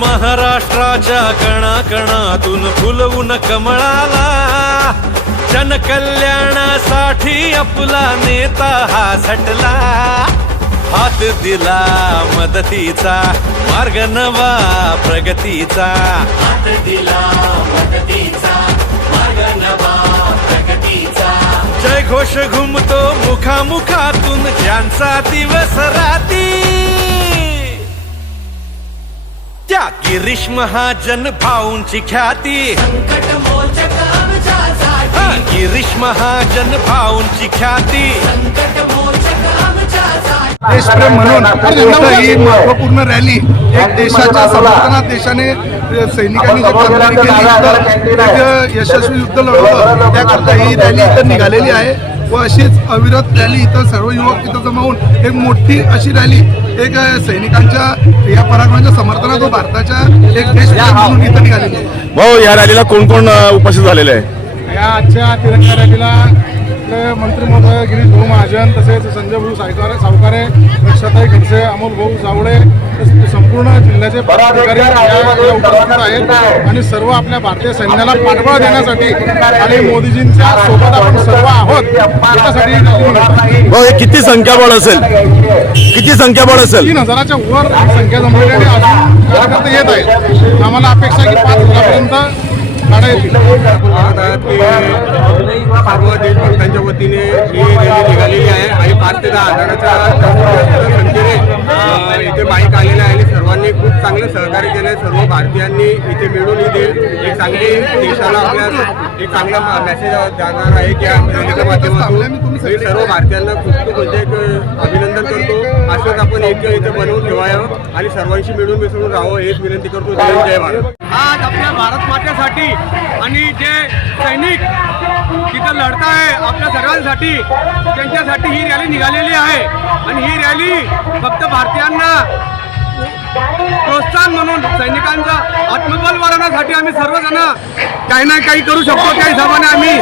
महाराष्ट्राच्या कणाकणातून फुलवून कमळाला. जनकल्याणासाठी आपला नेता हा झटला. हात दिला मदतीचा मार्ग नवा प्रगतीचा. हात दिला मदतीचा मार्ग नवा प्रगतीचा. जय घोष घुमतो मुखामुखातून ज्यांचा दिवस राती. त्या गिरीश महाजन भाऊंची ख्याती. आमच्यासाठी हा, महाजन भाऊंची ख्याती. देशप्रेम म्हणून ही महत्त्वपूर्ण रॅली एक देशाच्या समर्थनात देशाने सैनिकांनी केली एक यशस्वी युद्ध लढवलं. त्याकरता ही रॅली इथं निघालेली आहे. व अशीच अविरत रॅली इथं सर्व युवक इथं जमा होऊन एक मोठी अशी रॅली एक सैनिकांच्या या पराक्रमाच्या समर्थनात व भारताच्या एक देशप्रेम म्हणून इथं निघालेली आहे. भाऊ या रॅलीला कोण कोण उपस्थित झालेले आहे? या आजच्या तिरंगा रॅलीला आपले मंत्री महोदय गिरीश भाऊ महाजन तसेच संजय भाऊ सायकारे सावकारे रक्षाताई खडसे अमोल भाऊ तसेच संपूर्ण जिल्ह्याचे पदाधिकारी उपस्थित आहेत आणि सर्व आपल्या भारतीय सैन्याला पाठबळ देण्यासाठी आणि मोदीजींच्या सोबत आपण सर्व आहोत. हे किती संख्याबळ असेल? किती संख्याबळ असेल? तीन हजाराच्या वर संख्या जमलेली आणि अजून कार्यकर्ते येत आहेत. आम्हाला अपेक्षा की पाच हजारापर्यंत गाड्या येतील सर्व देशभक्तांच्या वतीने ही रॅली निघालेली आहे आणि पाच ते दहा हजाराच्या संख्येने इथे बाईक आलेल्या आहे आणि सर्वांनी खूप चांगलं सहकार्य केलं आहे सर्व भारतीयांनी इथे मिळून इथे एक चांगली देशाला आपल्या एक चांगला मेसेज जाणार आहे की या रॅलीच्या माध्यमातून सर्व भारतीयांना खूप खूप म्हणजे एक अभिनंदन करतो असंच आपण एक इथे बनवून ठेवावं आणि सर्वांशी मिळून मिसळून राहावं हेच विनंती करतो. जय जय भारत. आज आपल्या भारत मातेसाठी आणि जे सैनिक तिथं लढताय आपल्या सर्वांसाठी त्यांच्यासाठी ही रॅली निघालेली आहे. आणि ही रॅली फक्त भारतीयांना प्रोत्साहन म्हणून सैनिकांचा आत्मबल वाढवण्यासाठी आम्ही सर्वजण काही ना काही करू शकतो. त्या हिशोबाने आम्ही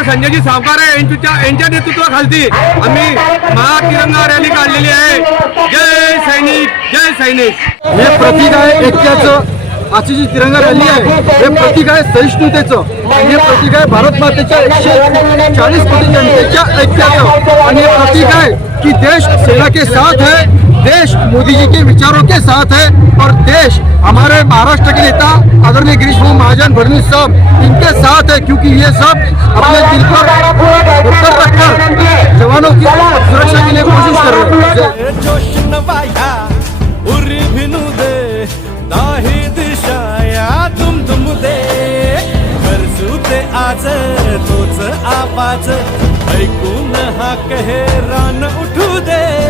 आमदार संजयजी सावकारे यांच्या यांच्या नेतृत्वाखालती आम्ही महातिरंगा रॅली काढलेली आहे. जय सैनिक जय सैनिक. हे प्रतीक आहे ऐक्याचं आजची जी तिरंगा रॅली आहे. हे प्रतीक आहे सहिष्णुतेचं. हे प्रतीक आहे भारत मातेच्या एकशे चाळीस कोटी जनतेच्या ऐक्याचं. आणि हे प्रतीक आहे की देश सेना के साथ है देश मोदी जी के विचारों के साथ है और देश हमारे महाराष्ट्र के नेता आदरणीय गिरीश भाऊ महाजन फडणवीस साहब इनके साथ है क्योंकि ये सब अपने दिल पर उत्तर रखकर जवानों की सुरक्षा के लिए आज तोच आवाज ऐकून हा कहे रान उठू दे.